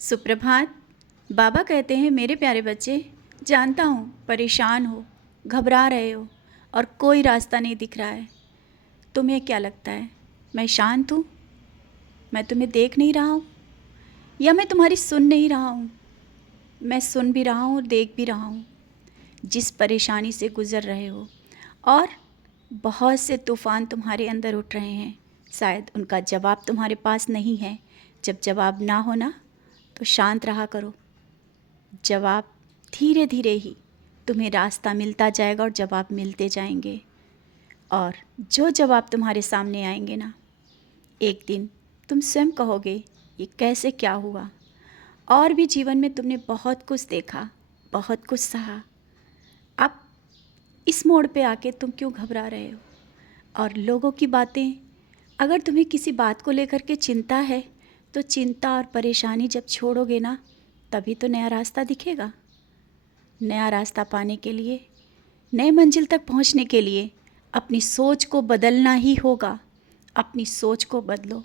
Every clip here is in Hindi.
सुप्रभात। बाबा कहते हैं, मेरे प्यारे बच्चे, जानता हूँ परेशान हो, घबरा रहे हो और कोई रास्ता नहीं दिख रहा है। तुम्हें क्या लगता है मैं शांत हूँ? मैं तुम्हें देख नहीं रहा हूँ या मैं तुम्हारी सुन नहीं रहा हूँ? मैं सुन भी रहा हूँ और देख भी रहा हूँ जिस परेशानी से गुज़र रहे हो। और बहुत से तूफ़ान तुम्हारे अंदर उठ रहे हैं। शायद उनका जवाब तुम्हारे पास नहीं है। जब जवाब ना हो ना, तो शांत रहा करो। जवाब धीरे धीरे ही तुम्हें रास्ता मिलता जाएगा और जवाब मिलते जाएंगे। और जो जवाब तुम्हारे सामने आएंगे ना, एक दिन तुम स्वयं कहोगे, ये कैसे क्या हुआ। और भी जीवन में तुमने बहुत कुछ देखा, बहुत कुछ सहा। अब इस मोड़ पे आके तुम क्यों घबरा रहे हो? और लोगों की बातें, अगर तुम्हें किसी बात को लेकर के चिंता है, तो चिंता और परेशानी जब छोड़ोगे ना, तभी तो नया रास्ता दिखेगा। नया रास्ता पाने के लिए, नए मंजिल तक पहुंचने के लिए अपनी सोच को बदलना ही होगा। अपनी सोच को बदलो।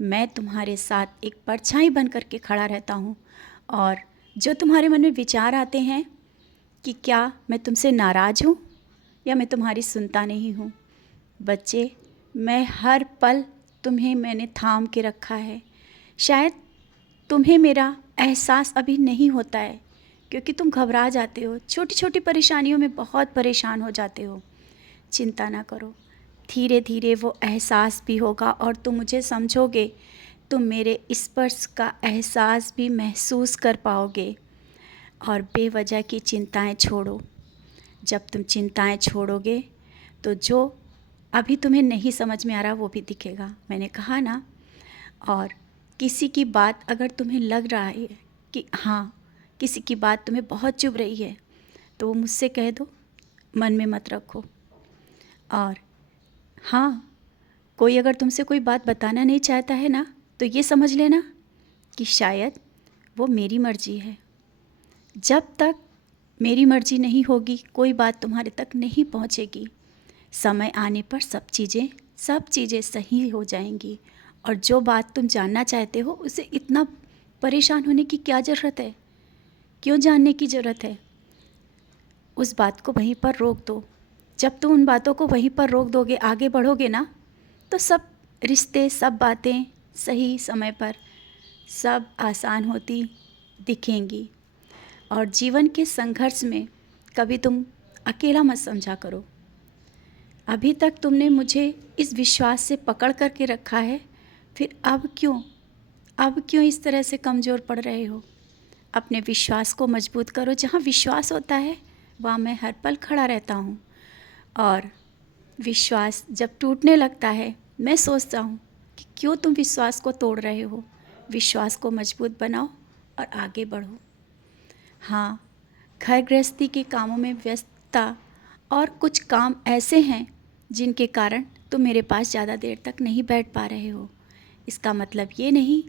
मैं तुम्हारे साथ एक परछाई बन कर के खड़ा रहता हूँ। और जो तुम्हारे मन में विचार आते हैं कि क्या मैं तुमसे नाराज़ हूँ या मैं तुम्हारी सुनता नहीं हूँ, बच्चे, मैं हर पल तुम्हें मैंने थाम के रखा है। शायद तुम्हें मेरा एहसास अभी नहीं होता है, क्योंकि तुम घबरा जाते हो, छोटी छोटी परेशानियों में बहुत परेशान हो जाते हो। चिंता ना करो, धीरे धीरे वो एहसास भी होगा और तुम मुझे समझोगे। तुम मेरे स्पर्श का एहसास भी महसूस कर पाओगे। और बेवजह की चिंताएं छोड़ो। जब तुम चिंताएं छोड़ोगे तो जो अभी तुम्हें नहीं समझ में आ रहा वो भी दिखेगा। मैंने कहा ना। और किसी की बात अगर तुम्हें लग रहा है कि हाँ, किसी की बात तुम्हें बहुत चुभ रही है, तो वो मुझसे कह दो, मन में मत रखो। और हाँ, कोई अगर तुमसे कोई बात बताना नहीं चाहता है ना, तो ये समझ लेना कि शायद वो मेरी मर्ज़ी है। जब तक मेरी मर्ज़ी नहीं होगी, कोई बात तुम्हारे तक नहीं पहुँचेगी। समय आने पर सब चीज़ें सही हो जाएंगी। और जो बात तुम जानना चाहते हो, उसे इतना परेशान होने की क्या ज़रूरत है? क्यों जानने की ज़रूरत है? उस बात को वहीं पर रोक दो। जब तुम उन बातों को वहीं पर रोक दोगे, आगे बढ़ोगे ना, तो सब रिश्ते, सब बातें सही समय पर सब आसान होती दिखेंगी। और जीवन के संघर्ष में कभी तुम अकेला मत समझा करो। अभी तक तुमने मुझे इस विश्वास से पकड़ करके रखा है, फिर अब क्यों इस तरह से कमज़ोर पड़ रहे हो? अपने विश्वास को मजबूत करो। जहाँ विश्वास होता है वहाँ मैं हर पल खड़ा रहता हूँ। और विश्वास जब टूटने लगता है, मैं सोचता हूँ कि क्यों तुम विश्वास को तोड़ रहे हो। विश्वास को मजबूत बनाओ और आगे बढ़ो। हाँ, घर गृहस्थी के कामों में व्यस्तता और कुछ काम ऐसे हैं जिनके कारण तुम मेरे पास ज़्यादा देर तक नहीं बैठ पा रहे हो। इसका मतलब ये नहीं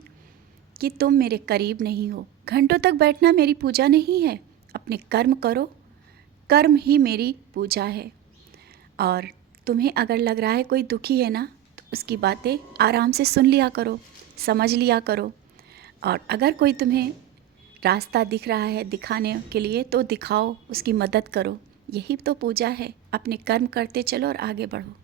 कि तुम मेरे करीब नहीं हो। घंटों तक बैठना मेरी पूजा नहीं है। अपने कर्म करो, कर्म ही मेरी पूजा है। और तुम्हें अगर लग रहा है कोई दुखी है ना, तो उसकी बातें आराम से सुन लिया करो, समझ लिया करो। और अगर कोई तुम्हें रास्ता दिख रहा है दिखाने के लिए, तो दिखाओ, उसकी मदद करो। यही तो पूजा है। अपने कर्म करते चलो और आगे बढ़ो।